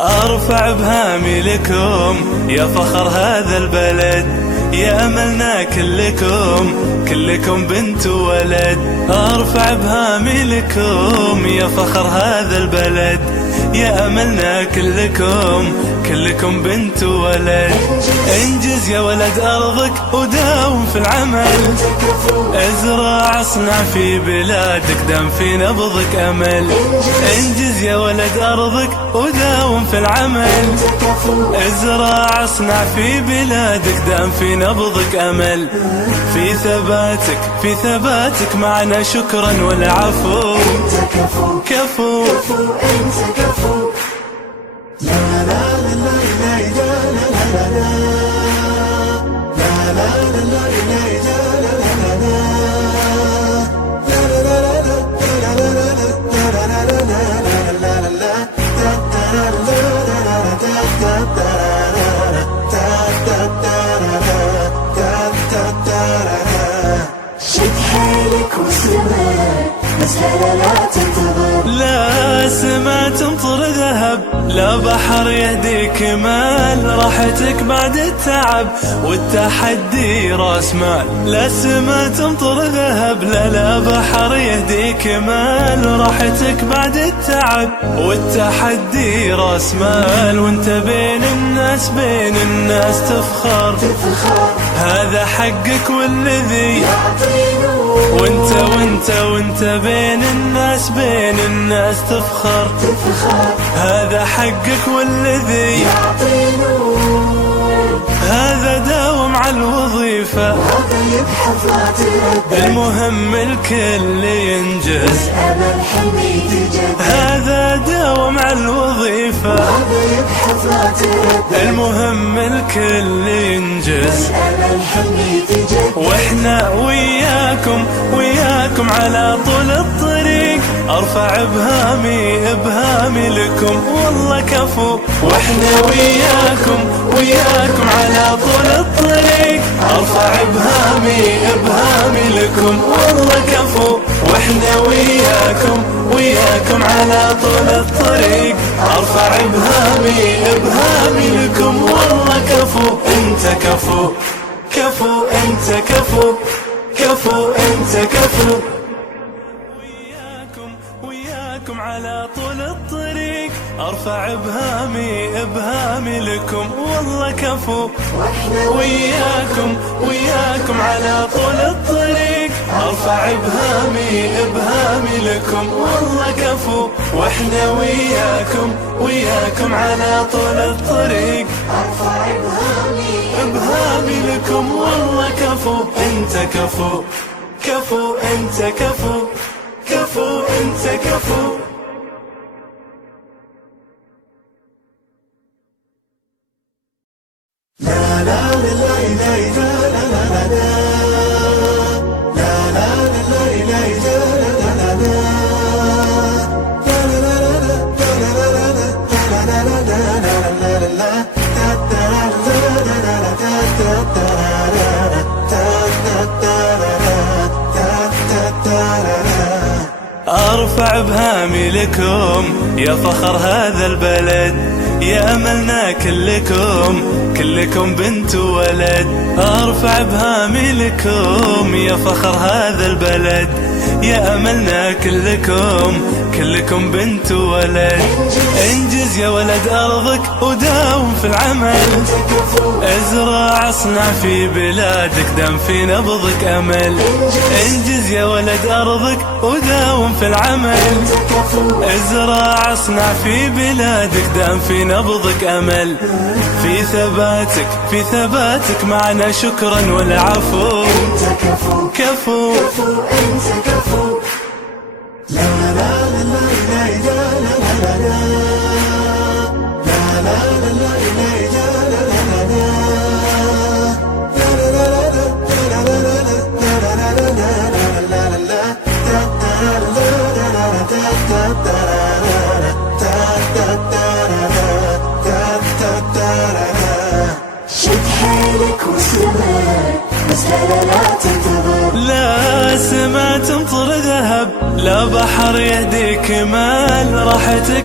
أرفع بهامي لكم يا فخر هذا البلد، يا أملنا كلكم بنت وولد. أرفع بهامي لكم يا فخر هذا البلد، يا أملنا كلكم بنت وولد. انجز يا ولد أرضك وداوم في العمل، ازرع اصنع في بلادك دام في نبضك أمل. انجز يا ولد أرضك وداوم في العمل، ازرع اصنع في بلادك دام في نبضك أمل. في ثباتك معنا شكرا والعفو. كفو انت كفو. لا لا لا لا لا لا لا لا شد حيلك واستمر، بس لا تنتظر. لا سما تمطر ذهب، لا بحر يهديك مال، راحتك بعد التعب والتحدي راس مال. لا سما تمطر ذهب، لا بحر يهديك مال، راحتك بعد التعب والتحدي راس مال. وانت بين الناس تفخر، هذا حقك والذي يعطي نور. وانت بين الناس تفخر، هذا حقك والذي يعطي نور. هذا داوم على الوظيفة، هذا يبحث لا تردد، المهم الكل ينجز، أمل حلمي تجدد. هذا داوم على الوظيفة، هذا يبحث لا تردد، المهم الكل ينجز، أمل حلمي تجدد. واحنا وياكم على طول الطريق، ارفع بهامي لكم والله كفو. واحنا وياكم على طول الطريق، ارفع بهامي لكم والله كفو. واحنا وياكم على طول الطريق، ارفع بهامي لكم والله كفو. انت كفو انت كفو انت كفو. وياكم على طول الطريق، ارفع بهامي لكم والله كفو. واحنا وياكم على طول الطريق، ارفع بهامي لكم والله كفو. واحنا وياكم على طول الطريق، ارفع بهامي لكم والله كفو. انت كفو انت كفو انت كفو. لا لا لا لا لا لا أرفع بهامي لكم يا فخر هذا البلد، يا أملنا كلكم بنت وولد. أرفع بهامي لكم يا فخر هذا البلد، يا أملنا كلكم بنت وولد. انجز يا ولد أرضك وداوم في العمل، ازرع اصنع في بلادك دام في نبضك أمل. انجز يا ولد أرضك وداوم في العمل، ازرع اصنع في بلادك دام في نبضك أمل. في ثباتك معنا شكرا والعفو. كفو انت كفو. لا لا لا لا لا لا لا لا شد حيلك واستمر، بس لا تنتظر. لا سما تمطر ذهب، لا بحر يهديك مال راحتك.